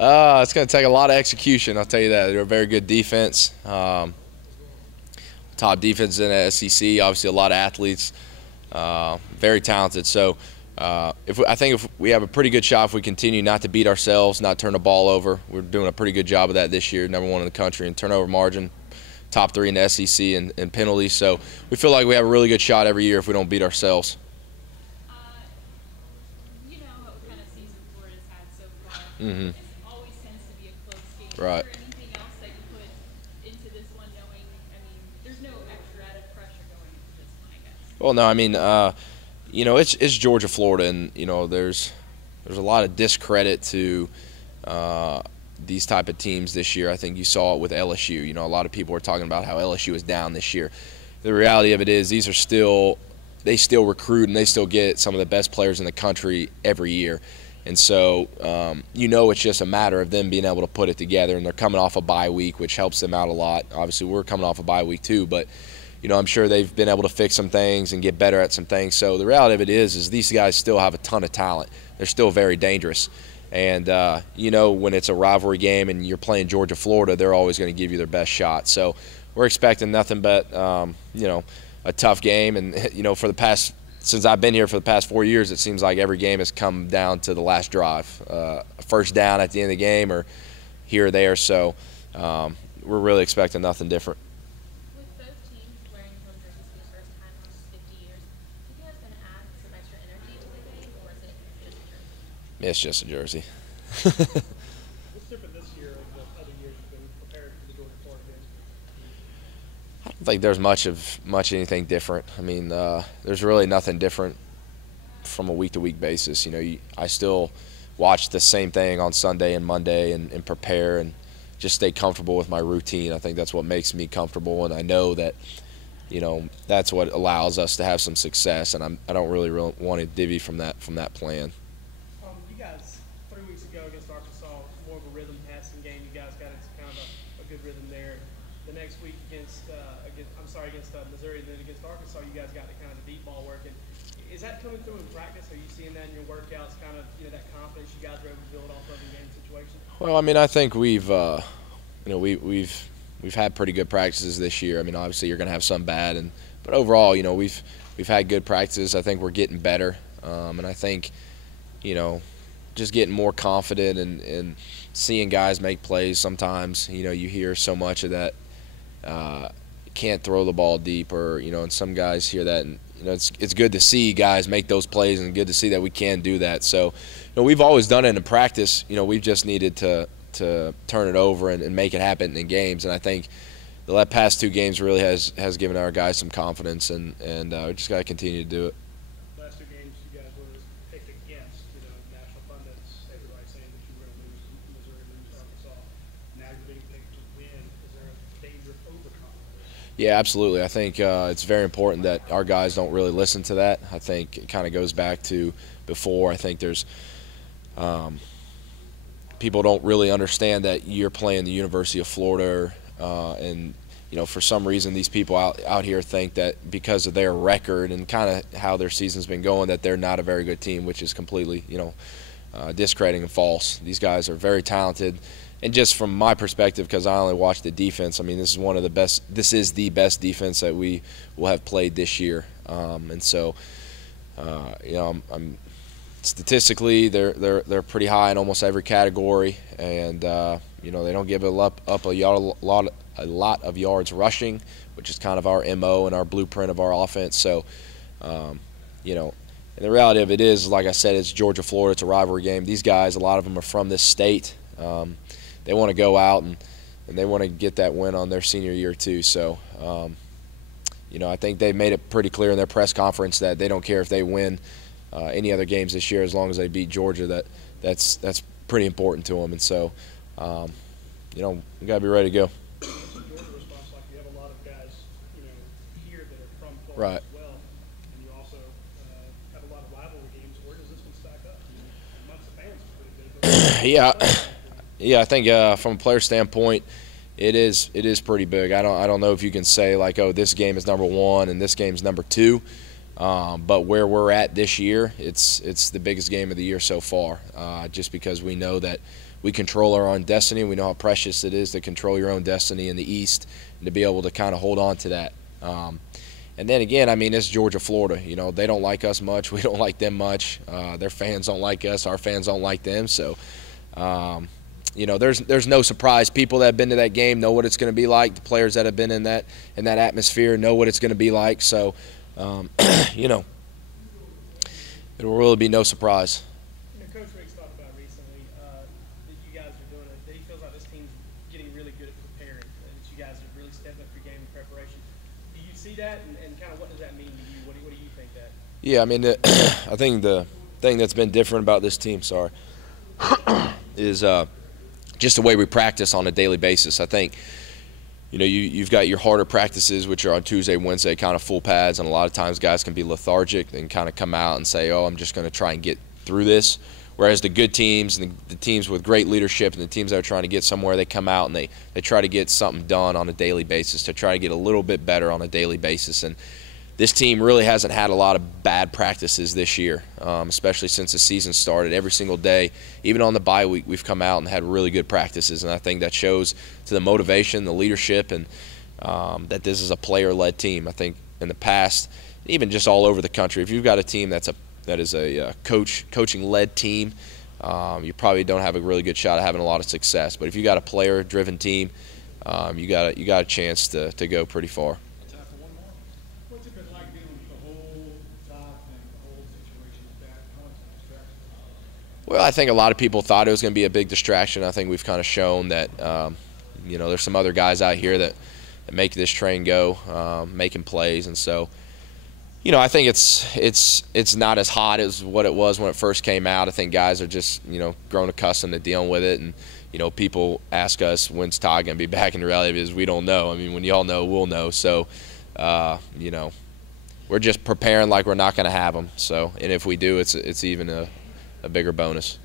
It's going to take a lot of execution, I'll tell you that. They're a very good defense. Top defense in the SEC, obviously a lot of athletes, very talented. So I think if we have a pretty good shot if we continue not to beat ourselves, not turn the ball over. We're doing a pretty good job of that this year, #1 in the country in turnover margin, top 3 in the SEC in penalties. So we feel like we have a really good shot every year if we don't beat ourselves. You know what kind of season Florida's had so far. Mm-hmm. It always tends to be a close game. Right. Is there anything else that you put into this one knowing, I mean, there's no extra added pressure going into this one, I guess? Well, no, I mean, you know, it's Georgia, Florida, and, you know, there's a lot of discredit to these type of teams this year. I think you saw it with LSU. You know, a lot of people were talking about how LSU is down this year. The reality of it is these are they still recruit and they still get some of the best players in the country every year. And so, you know, it's just a matter of them being able to put it together, and they're coming off a bye week, which helps them out a lot. Obviously, we're coming off a bye week too, but, you know, I'm sure they've been able to fix some things and get better at some things. So the reality of it is these guys still have a ton of talent. They're still very dangerous. And, you know, when it's a rivalry game and you're playing Georgia, Florida, they're always going to give you their best shot. So we're expecting nothing but, you know, a tough game. And, you know, since I've been here for the past 4 years, it seems like every game has come down to the last drive. A first down at the end of the game or here or there. So we're really expecting nothing different. With both teams wearing home jerseys for the first time in almost 50 years, do you guys going to add some extra energy to the game, or is it just a jersey? It's just a jersey. What's different this year than the other years you've been prepared for the Georgia Florida game? I don't think there's much anything different. I mean, there's really nothing different from a week-to-week basis. You know, I still watch the same thing on Sunday and Monday and prepare and just stay comfortable with my routine. I think that's what makes me comfortable, and I know that, you know, that's what allows us to have some success. And I don't really want to divvy from that plan. You guys, 3 weeks ago against Arkansas, more of a rhythm passing game. You guys got into kind of a good rhythm there. The next week against Missouri, then against Arkansas, you guys got to kind of the deep ball working. Is that coming through in practice? Are you seeing that in your workouts? Kind of, you know, that confidence you guys are able to build off of in game situations? Well, I mean, I think we've had pretty good practices this year. I mean, obviously you're going to have some bad, but overall, you know, we've had good practices. I think we're getting better, and I think, you know, just getting more confident and seeing guys make plays. Sometimes, you know, you hear so much of that. Can't throw the ball deep, or, you know, and some guys hear that, and, you know, it's good to see guys make those plays and good to see that we can do that. So, you know, we've always done it in practice. You know, we've just needed to turn it over and make it happen in games, and I think the past 2 games really has given our guys some confidence, and we just got to continue to do it. Last 2 games you guys were picked against, you know, national pundits, everybody saying that you were going to lose to Missouri, lose to Arkansas. Now you're being picked to win. Is there a danger of overconfidence? Yeah, absolutely. I think it's very important that our guys don't really listen to that. I think it kind of goes back to before. I think there's people don't really understand that you're playing the University of Florida, and, you know, for some reason these people out here think that because of their record and kind of how their season's been going that they're not a very good team, which is completely, you know, discrediting and false. These guys are very talented. And just from my perspective, because I only watch the defense, I mean, this is the best defense that we will have played this year. And so, you know, I'm statistically they're pretty high in almost every category, and you know, they don't give up a lot of yards rushing, which is kind of our MO and our blueprint of our offense. So, you know, and the reality of it is, like I said, it's Georgia, Florida. It's a rivalry game. These guys, a lot of them are from this state. They want to go out and they want to get that win on their senior year too. So, you know, I think they made it pretty clear in their press conference that they don't care if they win any other games this year as long as they beat Georgia. That's pretty important to them. And so, you know, we got to be ready to go. Georgia response, like, you have a lot of guys, you know, here that are from Florida Right. as well, and you also have a lot of rivalry games. Where does this one stack up? I mean, amongst the fans, it's pretty big. Yeah, I think from a player standpoint, it is pretty big. I don't know if you can say like, oh, this game is #1 and this game's #2. But where we're at this year, it's the biggest game of the year so far, just because we know that we control our own destiny. We know how precious it is to control your own destiny in the East and to be able to kind of hold on to that. And then again, I mean, it's Georgia, Florida. You know, they don't like us much. We don't like them much. Their fans don't like us. Our fans don't like them. So, you know, there's no surprise. People that have been to that game know what it's going to be like. The players that have been in that atmosphere know what it's going to be like. So, you know, it will really be no surprise. You know, Coach Rick's talked about recently that you guys are doing it. That he feels like this team's getting really good at preparing. That you guys have really stepped up your game in preparation. Do you see that, and kind of what does that mean to you? What do you think that? Yeah, I mean, I think the thing that's been different about this team, is just the way we practice on a daily basis. I think, you know, you've got your harder practices, which are on Tuesday, Wednesday, kind of full pads, and a lot of times guys can be lethargic and kind of come out and say, oh, I'm just going to try and get through this. Whereas the good teams and the teams with great leadership and the teams that are trying to get somewhere, they come out and they try to get something done on a daily basis, to try to get a little bit better on a daily basis. And this team really hasn't had a lot of bad practices this year, especially since the season started. Every single day, even on the bye week, we've come out and had really good practices, and I think that shows to the motivation, the leadership, and that this is a player-led team. I think in the past, even just all over the country, if you've got a team that is a coaching-led team, you probably don't have a really good shot at having a lot of success. But if you got a player-driven team, you got a chance to go pretty far. What's it been like dealing with the whole Todd thing, the whole situation with that? How much of a distraction? Well, I think a lot of people thought it was going to be a big distraction. I think we've kind of shown that, you know, there's some other guys out here that make this train go, making plays, and so, you know, I think it's not as hot as what it was when it first came out. I think guys are just, you know, grown accustomed to dealing with it, and you know, people ask us, when's Todd going to be back? And the reality is we don't know. I mean, when y'all know, we'll know. So, you know, we're just preparing like we're not going to have them. So, and if we do, it's even a bigger bonus.